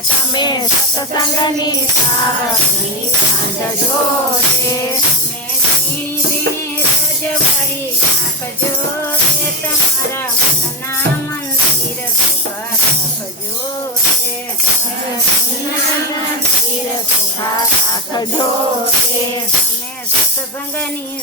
તમે સત્સંગની સાવણી બાંધજો રે. તમે ઝીણી રજવાડી નાખજો રે તમારા મનના મંદિર સુખા રાખજો રે મંદિર સુખા રાખજો રે તમે સત્સંગની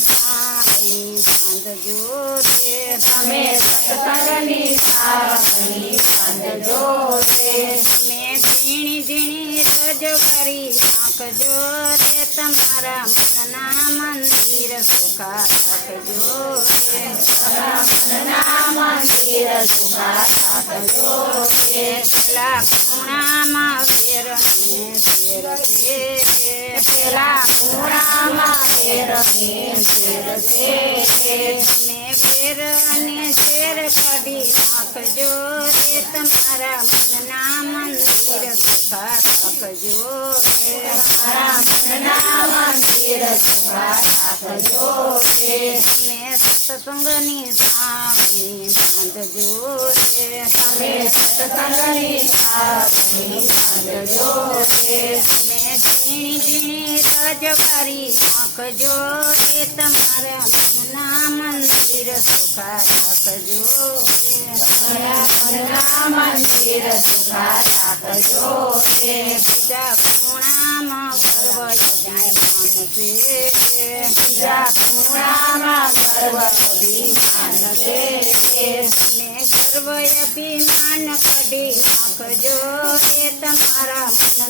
સાવણી બાંધજો રે તમે સત્સંગની સાવણી બાંધજો રે તમે ઝીણી ઝીણી રજવાડી નાખજો રે તમારા મનના મંદિર સુખા રાખજો રે મનના મંદિર સુખા રાખજો પેલા ખૂણામાં ફેર ને ફેર ફેર પેલા ખૂણામાં ફેરવીને ફેરશે રે તમે વેર અને શેર કાઢી નાખજો તે તમારા મનના મંદિર સુખા રાખજો રે મારા મનના મંદિર સુખા રાખજો તમે સત્સંગની સાવણી બાંધજો રે તમે સત્સંગની સાવણી બાંધજો રે તમે ઝીણી ઝીણી રજવારી નાખજો રે તમારા મનના મંદિર સુખા રાખજો મંદિર સુખા રાખજો બીજા ખૂણામાં પર્વ જાય છે બીજા ખૂણામાં પર્વ અભિમાન છે. મેં ગર્વ અભિમાન કઢી નાખજો. એ તમારા સુખા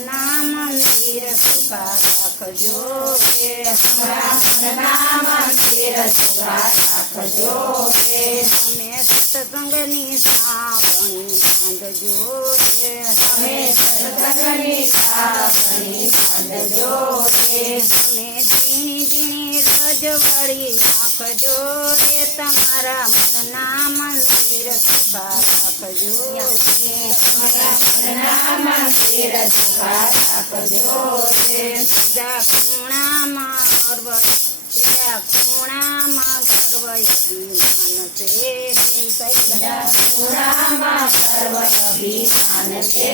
રાખજો કે મારા મનના મંદિર સુખા રાખજો કે તમે સત્સંગની સાવણી બાંધજો નાખજો રે તમારા મનના મંદિર સુખા રાખજો રે મારા મનના મંદિર સુખા રાખજો. બીજા ખૂણામાં ગર્વ બીજા ખૂણામાં ગર્વ અભિમાન છે કઈ ખૂણામાં સર્વ અભિમાન છે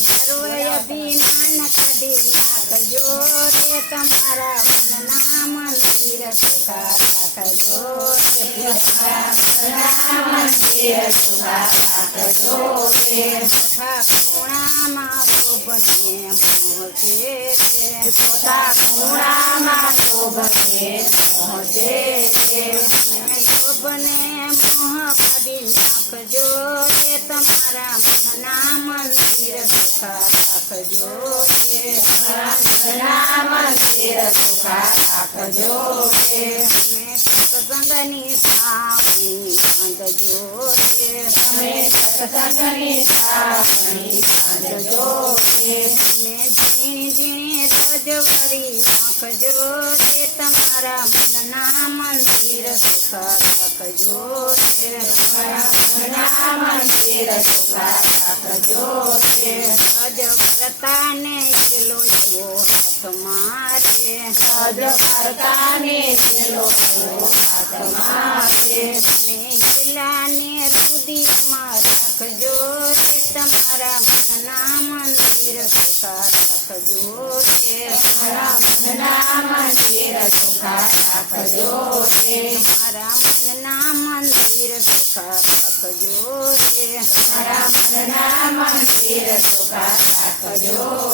ગર્વ કદી નાખજો રે તમારા મનના મંદિર રાખજો ખૂણામાં ગોબને મોહ છે પોતા ખૂણામાં શોભને પહોંચે મેં ગોબને મોહ કાઢી નાખજો રે તમારા મનના મંદિર સુખા રાખજો કે મનના મંદિર સુખા રાખજો તમે સત્સંગની સાપણી બાંધજો રે તમે સત્સંગની સાપણી બાંધજો રે તમે ઝીણી ઝીણી રજવાડી નાખજો રે તમારા મનના મંદિર સુખા રાખજો રે મનના મંદિર સુખા રાખજો રે હાથ મારે સજ કરતાને પેલો હાથ મારે તમે ગિલાને રુદિયામાં રાખજો રે તમારા મનના મંદિર સુખા રાખજો રે મારા મનના મંદિર સુખા રાખજો રે મારા મનના મંદિર સુખા રાખજો રે મારા મનના મંદિર સુખા રાખજો રે